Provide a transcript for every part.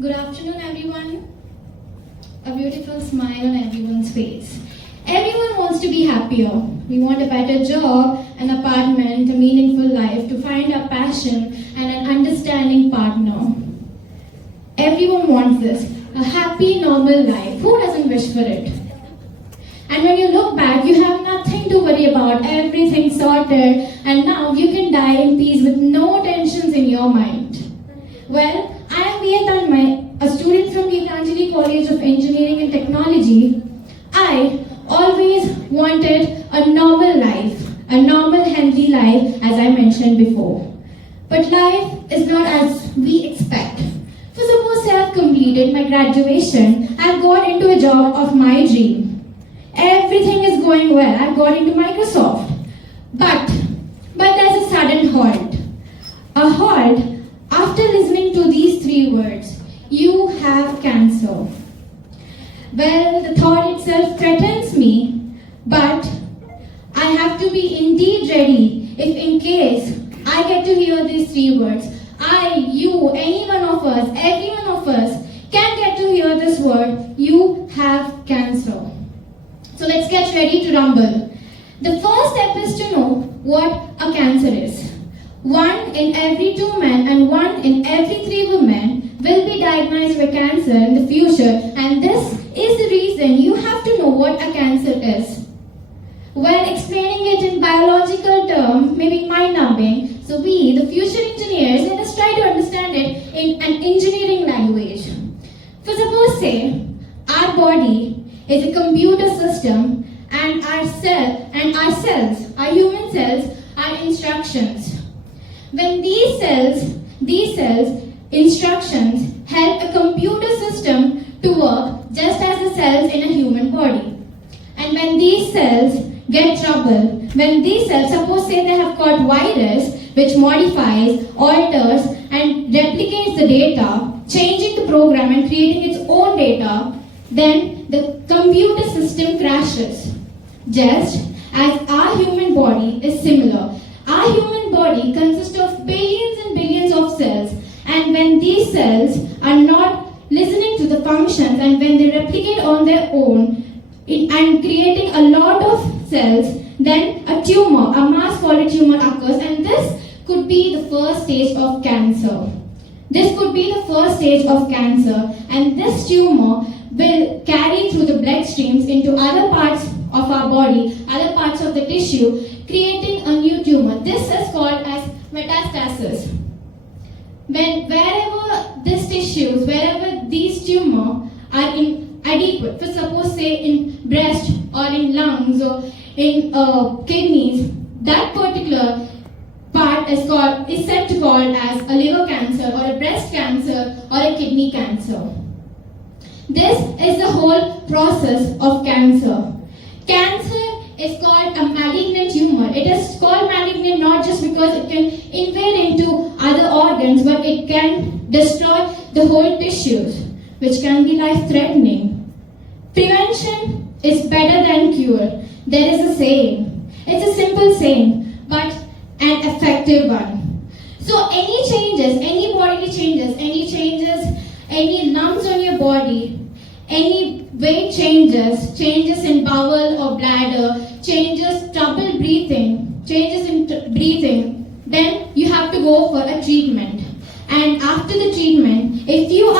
Good afternoon, everyone. A beautiful smile on everyone's face. Everyone wants to be happier. We want a better job, an apartment, a meaningful life, to find our passion and an understanding partner. Everyone wants this. A happy, normal life. Who doesn't wish for it? And when you look back, you have nothing to worry about, everything sorted, and now you can die in peace with no tensions in your mind. Well, I am V.A. Tanmay, a student from Githanjali College of Engineering and Technology. I always wanted a normal life, a normal, healthy life, as I mentioned before. But life is not as we expect. For suppose I have completed my graduation, I have got into a job of my dream. Everything is going well. I have got into Microsoft. But there's a sudden halt. A halt after listening to these three words: you have cancer. Well, the thought itself threatens me, but I have to be indeed ready if in case I get to hear these three words. I, you, any one of us, every one of us can get to hear this word: you have cancer. So let's get ready to rumble. The first step is to know what a cancer is. 1 in every 2 men and 1 in every 3 women will be diagnosed with cancer in the future, and this is the reason you have to know what a cancer is. While explaining it in biological terms may be mind-numbing, so we, the future engineers, let us try to understand it in an engineering language. For suppose say, our body is a computer system and our cells, our human cells, are instructions. When these cells, instructions help a computer system to work just as the cells in a human body. And when these cells get trouble, when these cells, suppose say they have got virus which modifies, alters and replicates the data, changing the program and creating its own data, then the computer system crashes. Just as our human body is similar. Our human body consists of billions and billions of cells, and when these cells are not listening to the functions and when they replicate on their own and creating a lot of cells, then a tumor, a mass called a tumor occurs, and this could be the first stage of cancer. This could be the first stage of cancer, and this tumor will carry through the bloodstreams into other parts of our body, other parts of the tissue, creating a new tumor. This is called as metastasis. Wherever these tissues, wherever these tumors are inadequate, for suppose say in breast or in lungs or in kidneys, that particular part is said to called as a liver cancer or a breast cancer or a kidney cancer. This is the whole process of cancer. Cancer is called a malignant tumor. It is called malignant not just because it can invade into other organs, but it can destroy the whole tissues, which can be life-threatening. Prevention is better than cure. There is a saying. It's a simple saying, but an effective one. So any changes, any bodily changes, any lumps on your body, any weight changes in bowel or bladder, trouble breathing, changes in breathing, then you have to go for a treatment. And after the treatment, if you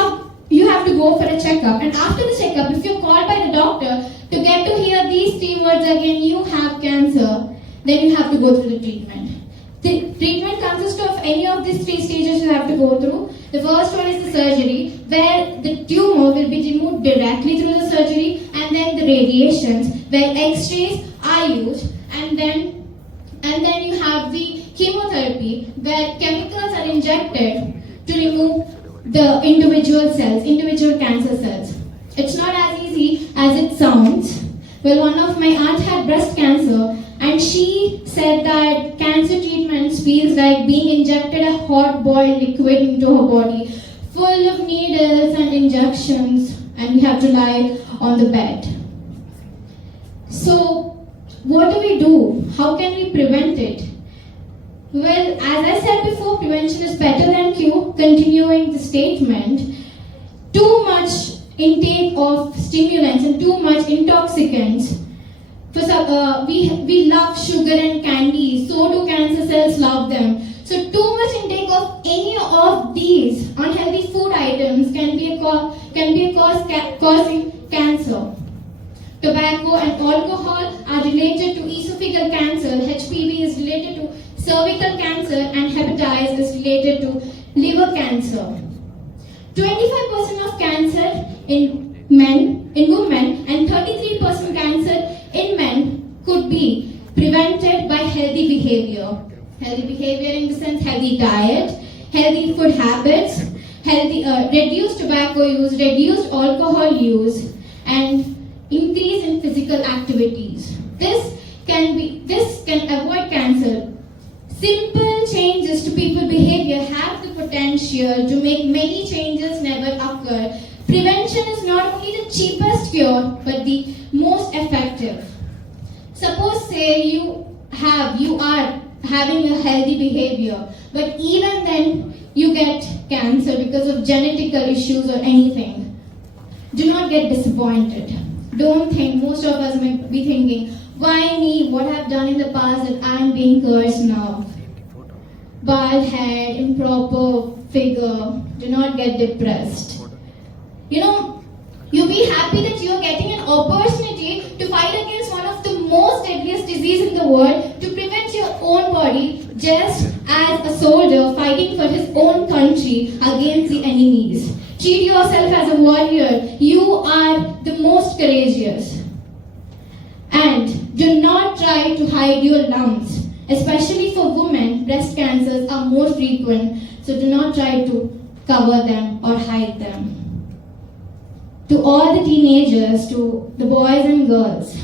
have to go for a checkup. And after the checkup, if you're called by the doctor to get to hear these 3 words again, you have cancer, then you have to go through the treatment. The treatment consists of any of these 3 stages you have to go through. The first one is the surgery, where the tumor will be removed directly through the surgery, and then the radiations, where X-rays are used, and then you have the chemotherapy, where chemicals are injected to remove the individual cancer cells. It's not as easy as it sounds. Well, one of my aunt had breast cancer, and she said that cancer treatments feels like being injected a hot boiled liquid into her body, full of needles and injections, and we have to lie on the bed. So, what do we do? How can we prevent it? Well, as I said before, prevention is better than cure. Continuing the statement, too much intake of stimulants and too much intoxicants. We love sugar and candy, so do cancer cells love them. So too much intake of any of these unhealthy food items can be a cause causing cancer. Tobacco and alcohol are related to esophageal cancer, HPV is related to cervical cancer, and hepatitis is related to liver cancer. 25% of cancer in women and 33% cancer in men could be prevented by healthy behavior. Healthy behavior in the sense healthy diet, healthy food habits, reduced tobacco use, reduced alcohol use, and increase in physical activities. This can avoid cancer. Simple changes to people's behavior have the potential to make many changes never occur. Prevention is not only the cheapest cure, but the most effective. Suppose say you are having a healthy behavior, but even then you get cancer because of genetical issues or anything. Do not get disappointed. Don't think, most of us may be thinking, why me? What I've done in the past that I'm being cursed now? Bald head, improper figure. Do not get depressed. You be happy that you're getting an opportunity to fight against one of the most deadliest diseases in the world, to prevent your own body, just as a soldier fighting for his own country against the enemies. Treat yourself as a warrior. You are the most courageous. And do not try to hide your lumps. Especially for women, breast cancers are more frequent, so do not try to cover them or hide them. To all the teenagers, to the boys and girls,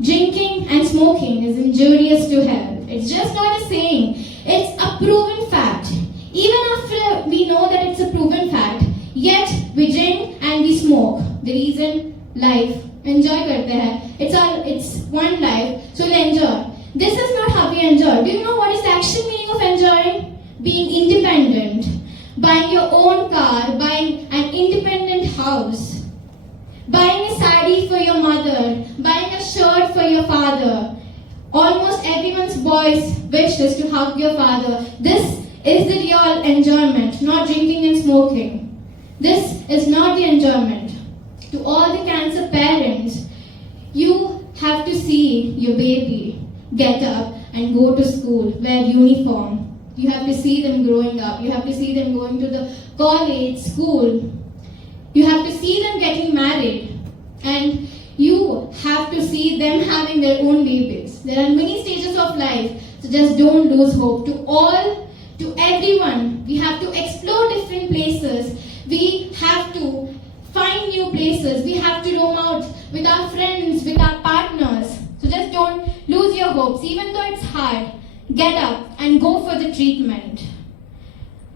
drinking and smoking is injurious to health. It's just not a saying, it's a proven fact. Even after we know that it's a proven fact, yet we drink and we smoke. The reason, life, enjoy karte hai. It's one life, so we'll enjoy. This is not how we enjoy. Do you know what is the actual meaning of enjoying? Being independent, buying your own car, buying an independent house, buying a sari for your mother, buying a shirt for your father. Almost everyone's boy's wish is to hug your father. This is the real enjoyment, not drinking and smoking. This is not the enjoyment. To all the cancer parents, you have to see your baby get up and go to school, wear uniform. You have to see them growing up. You have to see them going to the college, school. You have to see them getting married. And you have to see them having their own babies. There are many stages of life, so just don't lose hope. To everyone, we have to explore different places. We have to find new places. We have to roam out with our friends, with our partners. So just don't lose your hopes. Even though it's hard, get up and go for the treatment.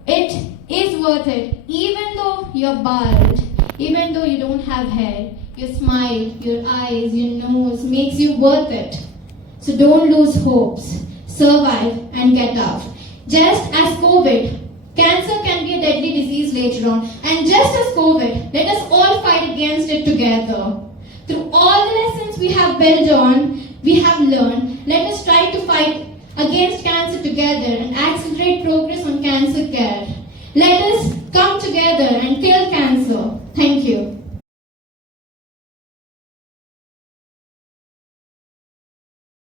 It is worth it. Even though you're bald, even though you don't have hair, your smile, your eyes, your nose makes you worth it. So don't lose hopes. Survive and get up. Just as COVID, cancer can be a deadly disease later on. And just as COVID, let us all fight against it together. Through all the lessons we have built on, we have learned, let us try to fight against cancer together and accelerate progress on cancer care. Let us come together and kill cancer.